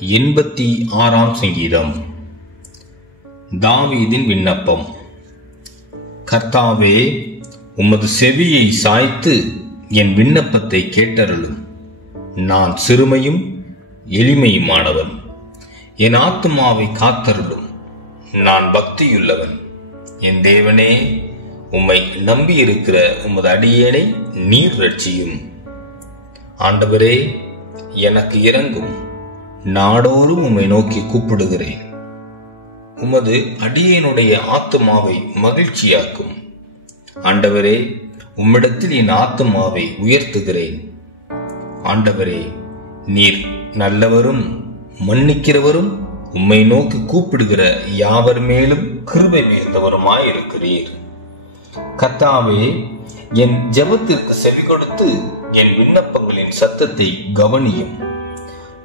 86ஆம் சங்கீதம். தாவீதின் விண்ணப்பம். கர்த்தாவே, உமது செவியை சாய்த்து என் விண்ணப்பத்தை கேட்டருளும். நான் சிறுமையும் எளிமையுமானவன். என் ஆத்துமாவை காத்தருளும். நான் பக்தியுள்ளவன். என் தேவனே, உம்மை நம்பியிருக்கிற உமது அடியேனை நீர் ரட்சியும். ஆண்டவரே, எனக்கு இரங்கும். நாடோறும் உம்மை நோக்கி கூப்பிடுகிறேன். உமது அடியேனுடைய ஆத்துமாவை மகிழ்ச்சியாக்கும். ஆண்டவரே, உம்மிடத்தில் என் ஆத்துமாவை உயர்த்துகிறேன். ஆண்டவரே, நீர் நல்லவரும் மன்னிக்கிறவரும், உம்மை நோக்கி கூப்பிடுகிற யாவர் மேலும் கிருபை மிகுந்தவருமாயிருக்கிறீர். கர்த்தாவே, என் ஜெபத்திற்கு செவி கொடுத்து என் விண்ணப்பங்களின் சத்தத்தை கவனியும்.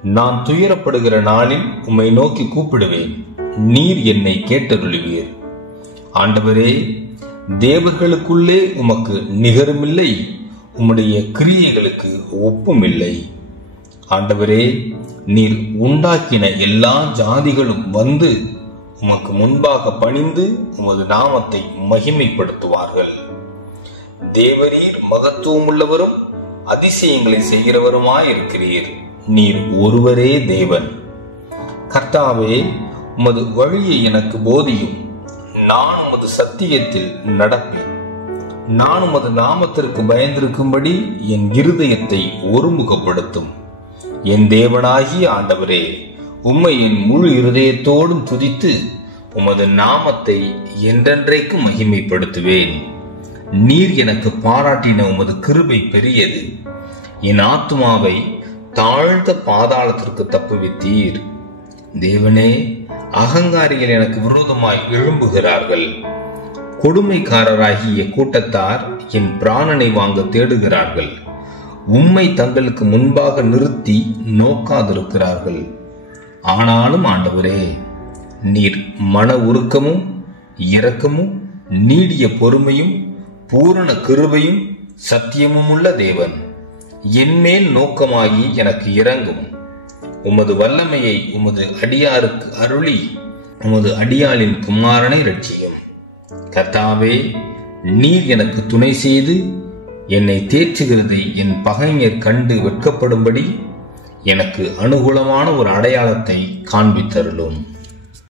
நான் துயரப்படுகிற நாளில் உம்மை நோக்கி கூப்பிடுவேன். நீர் என்னை கேட்டருளுவீர். ஆண்டவரே, தேவர்களுக்குள்ளே உமக்கு நிகருமில்லை, உம்முடைய கிரியைகளுக்கு ஒப்புமில்லை. ஆண்டவரே, நீர் உண்டாக்கின எல்லா ஜாதிகளும் வந்து உமக்கு முன்பாக பணிந்து உமது நாமத்தை மகிமைப்படுத்துவார்கள். தேவரீர் மகத்துவமுள்ளவரும் அதிசயங்களை செய்கிறவருமாயிருக்கிறீர். நீர் ஒருவரே தேவன். கர்த்தாவே, உமது வழியை எனக்கு போதியும். நான் உமது சத்தியத்தில் நடப்பேன். நான் உமது நாமத்திற்கு பயந்திருக்கும்படி என் இருதயத்தை ஒருமுகப்படுத்தும். என் தேவனாகிய ஆண்டவரே, உம்மை என் முழு இருதயத்தோடும் துதித்து உமது நாமத்தை என்றென்றைக்கு மகிமைப்படுத்துவேன். நீர் எனக்கு பாராட்டின உமது கிருபை பெரியது. என் ஆத்துமாவை தாழ்ந்த பாதாளத்திற்கு தப்புவித்தீர். தேவனே, அகங்காரிகள் எனக்கு விரோதமாய் எழும்புகிறார்கள். கொடுமைக்காரராகிய கூட்டத்தார் என் பிராணனை வாங்க தேடுகிறார்கள். உம்மை தங்களுக்கு முன்பாக நிறுத்தி நோக்காதிருக்கிறார்கள். ஆனாலும் ஆண்டவரே, நீர் மன உருக்கமும் இரக்கமும் நீடிய பொறுமையும் பூரண கிருபையும் சத்தியமும் உள்ள தேவன். என்மேல் நோக்கமாகி எனக்கு இரங்கும். உமது வல்லமையை உமது அடியாருக்கு அருளி உமது அடியாளின் குமாரனை ரட்சியும். கர்த்தாவே, நீர் எனக்கு துணை செய்து என்னை தேற்றுகிறதை என் பகைஞர் கண்டு வெட்கப்படும்படி எனக்கு அனுகூலமான ஒரு அடையாளத்தை காண்பித்தருளும்.